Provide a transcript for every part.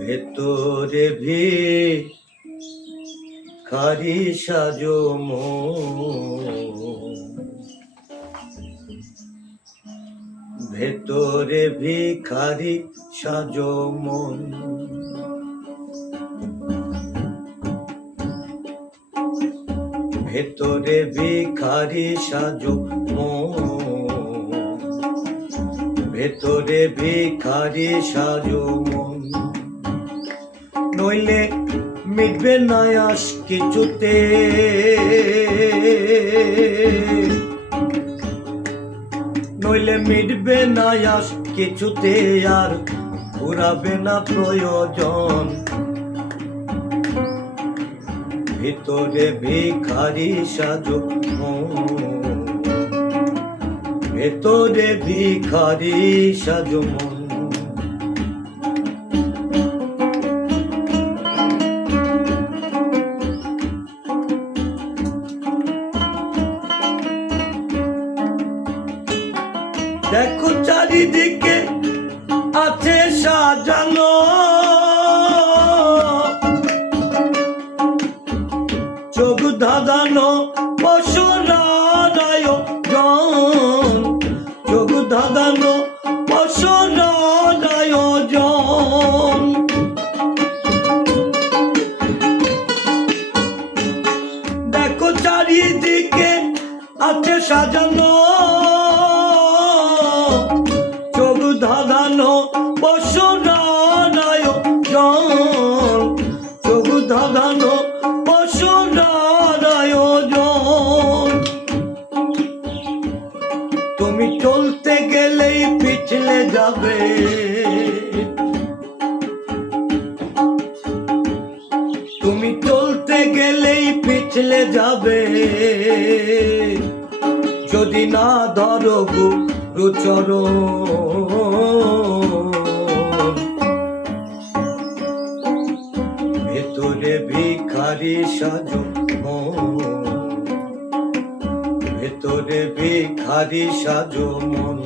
ভেতরে ভিখারি সাজো মন, ভেতরে ভিখারি সাজো মন, ভেতরে ভিখারি সাজো মন, ভেতরে ভিখারি সাজো মন, নইলে মিটবে না আশ কিছুতে, নইলে মিটবে না আশ কিছুতে, আর ফুরাবে না প্রয়োজন। ভিতরে ভিখারি সাজো মন, ভেতরে ভিখারি সাজো মন, দেখো চারিদিকে আছে সাজানো, চোখ ধাঁধানো পশুরার আয়োজন, চোখ ধাঁধানো পশুরার আয়োজন, দেখো চারিদিকে আছে সাজানো, চোখ ধাঁধানো পশুরার আয়োজন, চোখ ধাঁধানো পশুরার আয়োজন। তুমি চলতে গেলেই পিছলে যাবে, তুমি চলতে গেলেই পিছলে যাবে, যদি না ধরো গুরুচরণ। ভেতরে ভিখারি সাজো মন, ভেতরে ভিখারি সাজো মন,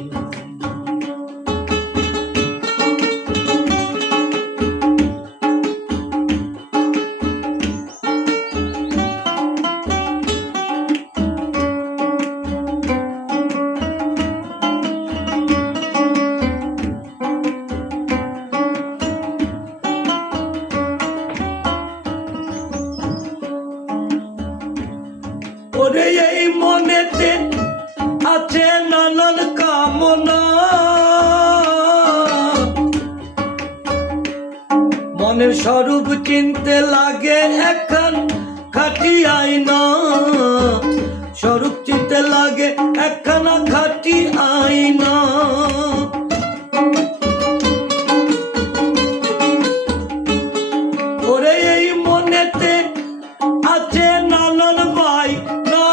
ওরে এই মনেতে আছে নানান কামনা, মনের স্বরূপ চিনতে লাগে একখান খাঁটি আয়না, স্বরূপ চিনতে লাগে একখানা খাঁটি আয়না, ওরে এই মনেতে আছে নানান বায়না,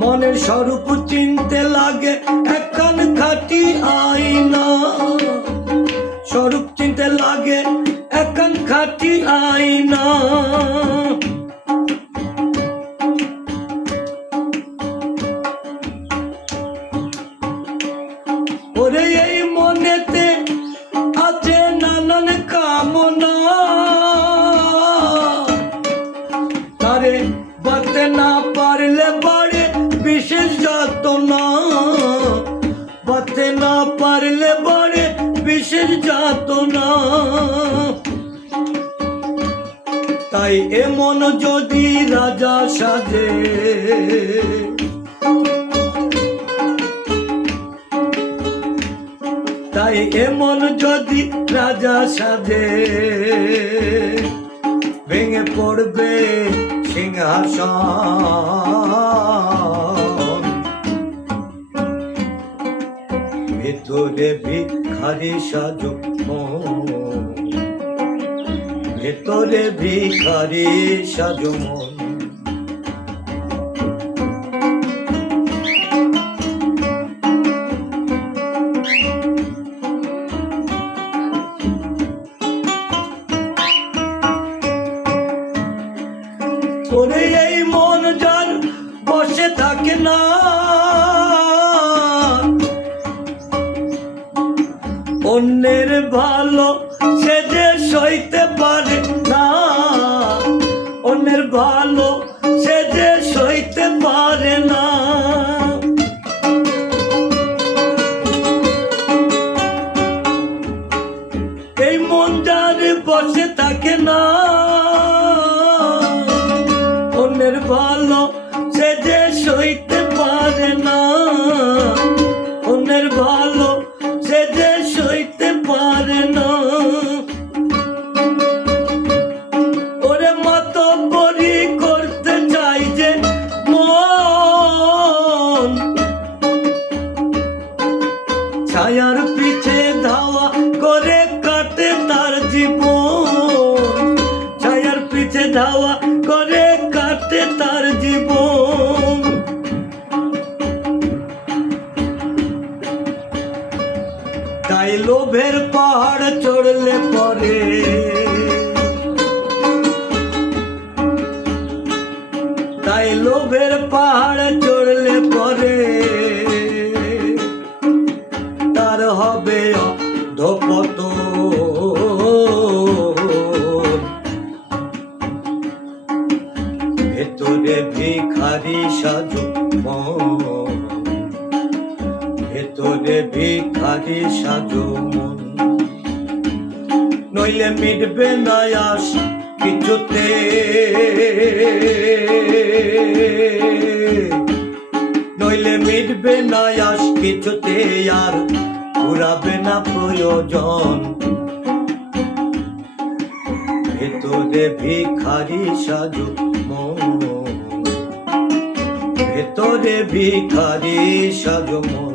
মনের স্বরূপ চিনতে লাগে একখান খাঁটি আয়না, স্বরূপ চিনতে লাগে একখান খাঁটি আয়না, ওরে এই মনেতে আছে নানান কামনা, তারে বাঁধতে না পারলে বাড়ে বিশেষ যাতনা, বাঁধতে না পারলে বাড়ে বিশেষ যাতনা, তাই এমন যদি রাজা সাজে, তাই এমন যদি রাজা সাজে, ভেঙে পড়বে সিংহাসন। ভেতরে ভিখারি সাজো মন, ভেতরে ভিখারি সাজো মন, ওরে এই মন যার বসে থাকে না, ছায়ার পিছে ধাওয়া করে কাটে তার জীবন, ছায়ার পিছে ধাওয়া করে কাটে তার জীবন। তাই লোভের পাহাড় চড়লে পরে, তাই লোভের পাহাড় চড়লে পরে তার হবে অধঃপতন। ভেতরে ভিখারি সাজো মন, ভেতরে ভিখারি সাজো মন, নইলে মিটবে না আশ কিছুতে, নইলে মিটবে না আশ কিছুতে, আর পুরাবে না প্রয়োজন। ভেতরে ভিখারি সাজো মন, ভেতরে ভিখারি সাজো মন,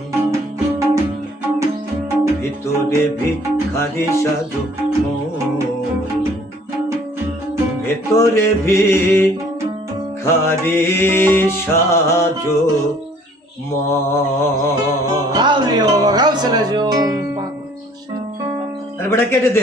ভেতরে ভিখারি সাজো মন, ভেতরে ভিখারি সাজো মন। Abre o bagazo la yo. আরে বেটা কেটে দে।